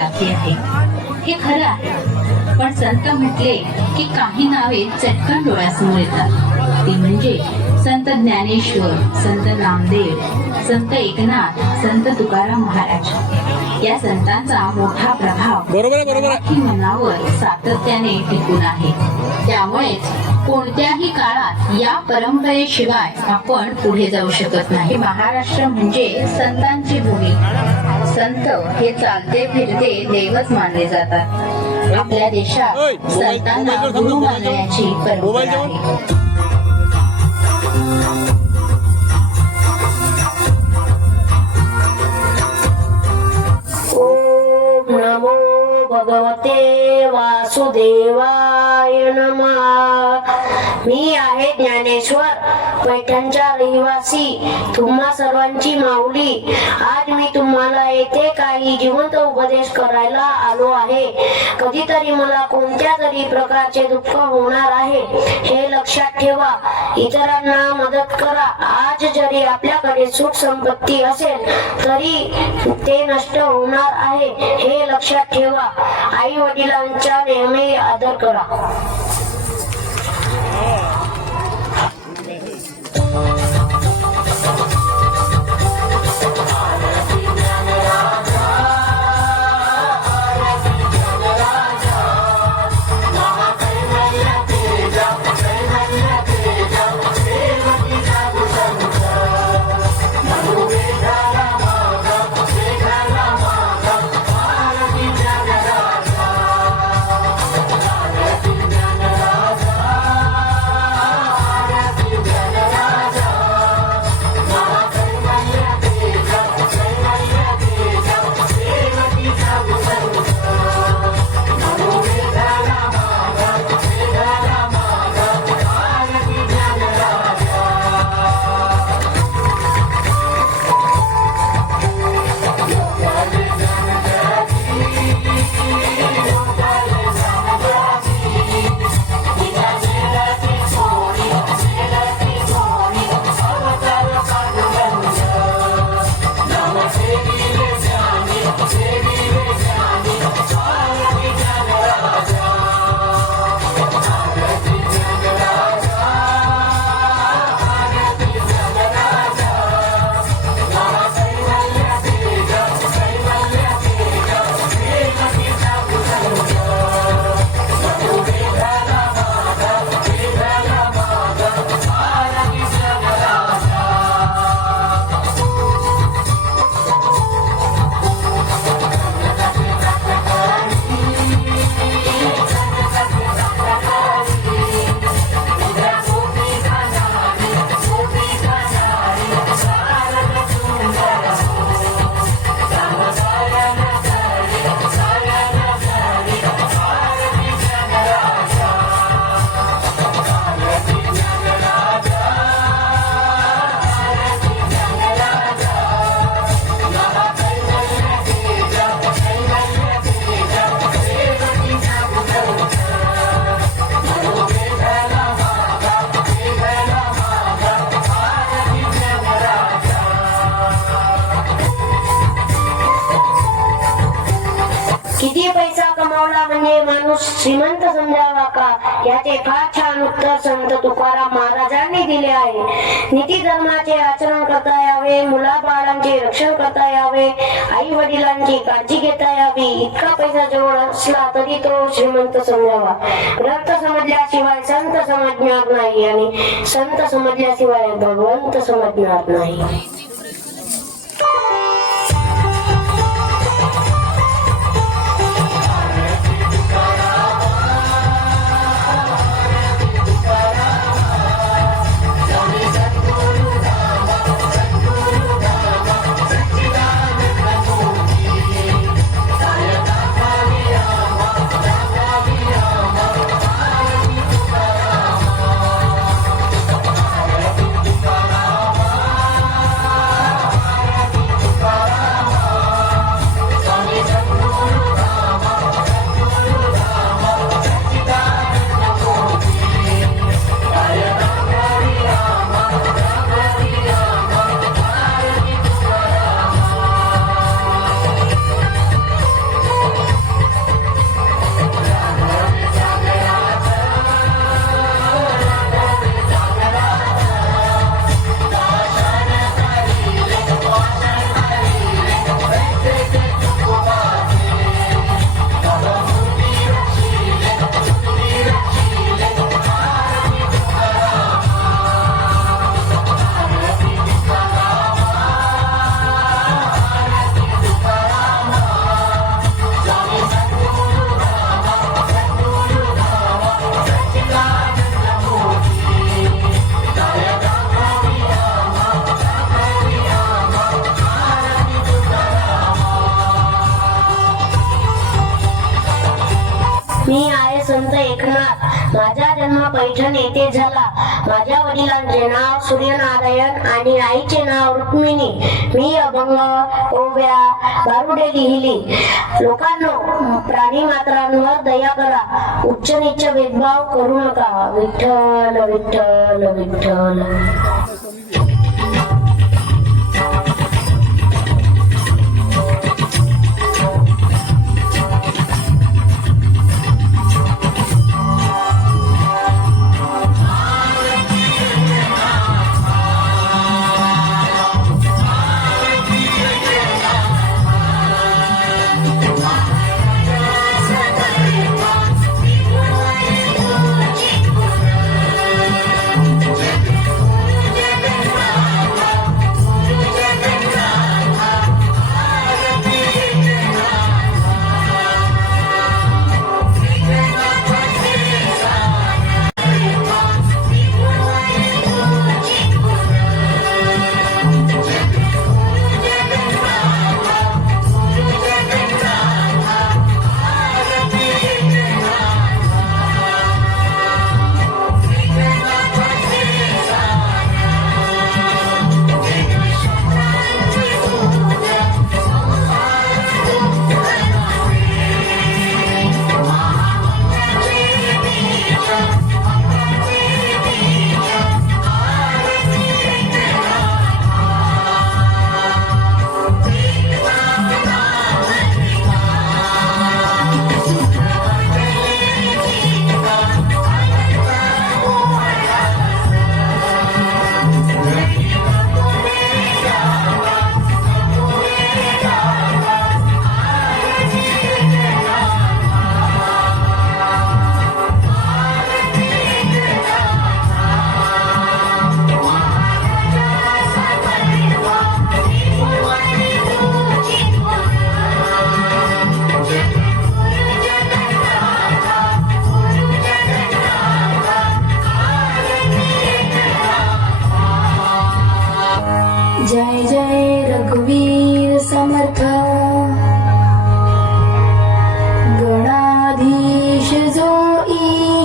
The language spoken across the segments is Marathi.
आहे. हे खरं आहे. पण संत म्हटले की काही नावे चटकन डोळ्यासमोर येतात. ती म्हणजे संत ज्ञानेश्वर संत नामदेव संत एकनाथ संत तुकाराम महाराज. या संतांचा मोठा प्रभाव बरोबर बरोबर मनावर सातत्याने टिकून आहे. त्यामुळेच कोणत्याही काळात या परंपरेशिवाय आपण पुढे जाऊ शकत नाही. महाराष्ट्र म्हणजे संतांची भूमी. संत हे चालते फिरते देवच मानले जातात आपल्या देशात संतांना गुरु. मानण्याची मोबाईल परंपरा. आहे ओम नमो भगवते वासुदेवाय नमः मी आहे ज्ञानेश्वर पैठणच्या रहिवासी. तुम्हा सर्वांची माऊली. आज मी तुम्हाला येथे काही जिवंत उपदेश करायला आलो आहे. कधीतरी मला कोणत्या तरी प्रकारचे दुःख होणार आहे हे लक्षात ठेवा. इतरांना मदत करा. आज जरी आपल्याकडे सुख संपत्ती असेल तरी ते नष्ट होणार आहे हे लक्षात ठेवा. आई वडिलांचा नेहमी आदर करा. श्रीमंत समजावा का? याचे फार छान उत्तर संत तुकाराम महाराजांनी दिले आहे. नीती धर्माचे आचरण करता यावे मुला बाळांचे रक्षण करता यावे आई वडिलांची काळजी घेता यावी. इतका पैसा जवळ असला तरी तो श्रीमंत समजावा. ग्रंथ समजल्याशिवाय संत समजणार नाही आणि संत समजल्याशिवाय भगवंत समजणार नाही. पैठण येथे झाला. माझ्या वडिलांचे नाव सूर्यनारायण आणि आईचे नाव रुक्मिणी. मी अभंग ओव्या गारुडे लिहिली. लोकांनो प्राणी मात्रांवर दया करा. उच्च नीच भेदभाव करू नका. विठ्ठल विठ्ठल विठ्ठल.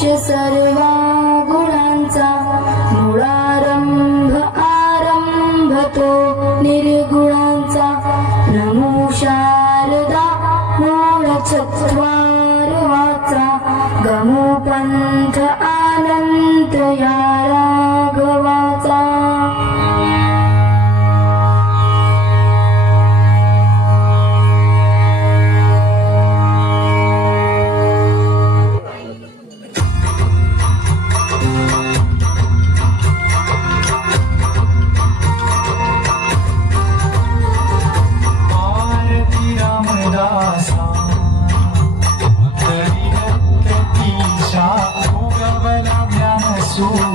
सर्वा